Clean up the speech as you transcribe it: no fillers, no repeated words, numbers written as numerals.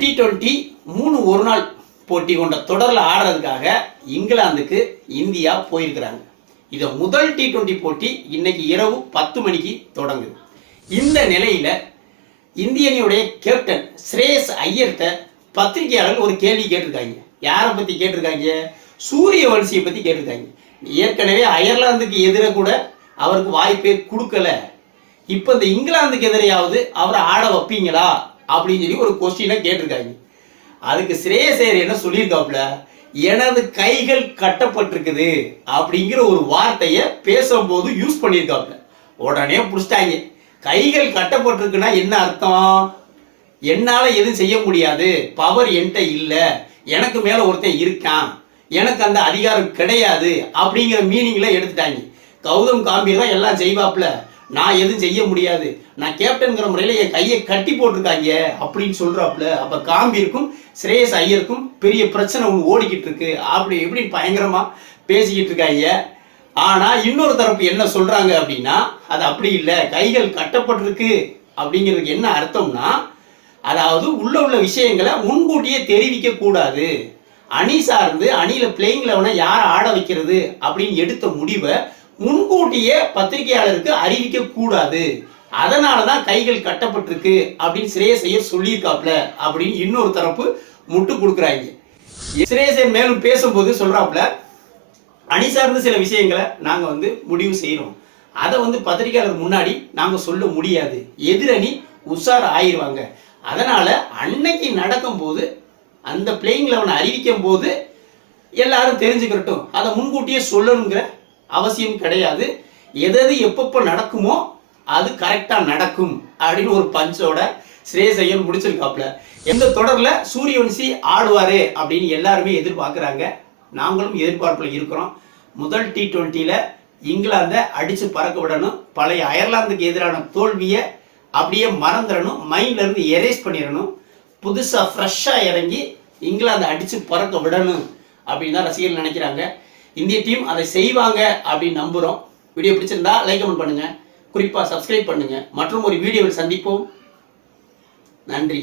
T20 3 ஒரு நாள் போட்டி கொண்ட தொடரில் ஆடுறதுக்காக இங்கிலாந்துக்கு இந்தியா போயிருக்கிறாங்க. இதை முதல் T20 போட்டி இன்னைக்கு இரவு 10 மணிக்கு தொடங்குது. இந்த நிலையில இந்திய அணியுடைய கேப்டன் ஸ்ரேயஸ் ஐயர்கிட்ட பத்திரிகையாளர்கள் ஒரு கேள்வி கேட்டிருக்காங்க. யாரை பத்தி கேட்டிருக்காங்க? சூரியவன்சியை பத்தி கேட்டிருக்காங்க. ஏற்கனவே அயர்லாந்துக்கு எதிராக கூட அவருக்கு வாய்ப்பே கொடுக்கல. இப்ப இந்த இங்கிலாந்துக்கு எதிரையாவது அவரை ஆட வைப்பீங்களா அப்படின்னு சொல்லி ஒரு கொஸ்டினை கேட்டிருக்காங்க. அதுக்கு ஸ்ரேயஸ் ஐயர் என்ன சொல்லியிருக்காப்புல, எனது கைகள் கட்டப்பட்டிருக்குது அப்படிங்கிற ஒரு வார்த்தையை பேசும்போது யூஸ் பண்ணியிருக்காப்புல. உடனே புடிச்சிட்டாங்க. கைகள் கட்டப்பட்டிருக்குன்னா என்ன அர்த்தம்? என்னால எதுவும் செய்ய முடியாது, பவர் என்கிட்ட இல்ல, எனக்கு மேல ஒருத்தன் இருக்கான், எனக்கு அந்த அதிகாரம் கிடையாது அப்படிங்கிற மீனிங்ல எடுத்துட்டாங்க. கௌதம் காம்பீர் தான் எல்லாம் செய்வாப்ல, நான் எதுவும் செய்ய முடியாது, நான் கேப்டன்கிற முறையில என் கையை கட்டி போட்டிருக்காங்க அப்படின்னு சொல்றாப்ல. அப்ப காம்பீருக்கும் ஸ்ரேயஸ் ஐயருக்கும் பெரிய பிரச்சனை ஒன்று ஓடிக்கிட்டு இருக்கு. அப்படி எப்படி பயங்கரமா பேசிக்கிட்டு இருக்காங்க. ஆனா இன்னொரு தரப்பு என்ன சொல்றாங்க அப்படின்னா, அது அப்படி இல்லை, கைகள் கட்டப்பட்டிருக்கு அப்படிங்கிறதுக்கு என்ன அர்த்தம்னா, அதாவது உள்ள விஷயங்களை முன்கூட்டியே தெரிவிக்க கூடாது. அணி சார்ந்து அணியில பிளேயிங் லெவனை யாரை ஆட வைக்கிறது அப்படின்னு எடுத்த முடிவை முன்கூட்டியே பத்திரிகையாளருக்கு அறிவிக்க கூடாது, அதனாலதான் கைகள் கட்டப்பட்டிருக்கு அப்படின்னு ஸ்ரேயஸ் ஐயர் சொல்லியிருக்காப்ல அப்படின்னு இன்னொரு தரப்பு முட்டு கொடுக்குறாங்க. ஸ்ரேயஸ் ஐயர் மேலும் பேசும்போது சொல்றாப்ல, அணி சார்ந்த சில விஷயங்களை நாங்க முடிவு செய்யறோம், அதை பத்திரிகையாளர் முன்னாடி நாங்க சொல்ல முடியாது, எதிரணி உஷார் ஆயிருவாங்க, அதனால அன்னைக்கு நடக்கும் போது அந்த பிளேயிங் லெவனை அறிவிக்கும் போது எல்லாரும் தெரிஞ்சுக்கிறட்டும், அதை முன்கூட்டியே சொல்லணுங்கிற அவசியம் கிடையாது, எது எப்பப்ப நடக்குமோ அது கரெக்டா நடக்கும் அப்படின்னு ஒரு பஞ்சோட ஸ்ரேயஸ் ஐயர் முடிச்சிருக்காப்ல. எந்த தொடர்ல சூரியவன்சி ஆடுவாரு அப்படின்னு எல்லாருமே எதிர்பார்க்கிறாங்க. நாங்களும் எதிர்பார்ப்புல இருக்கிறோம். முதல் T20ல இங்கிலாந்தை அடிச்சு பறக்க விடணும், பழைய அயர்லாந்துக்கு எதிரான தோல்வியை அப்படியே மறந்துடணும், மைண்ட்ல இருந்து எரேஸ் பண்ணிடணும், புதுசா ஃப்ரெஷ்ஷா இறங்கி இங்கிலாந்தை அடிச்சு பறக்க விடணும் அப்படின்னு தான் ரசிகர்கள் நினைக்கிறாங்க. இந்திய டீம் அதை செய்வாங்க அப்படின்னு நம்புறோம். வீடியோ பிடிச்சிருந்தா லைக் கமெண்ட் பண்ணுங்க, குறிப்பா சப்ஸ்கிரைப் பண்ணுங்க. மற்றும் ஒரு வீடியோவில் சந்திப்போம். நன்றி.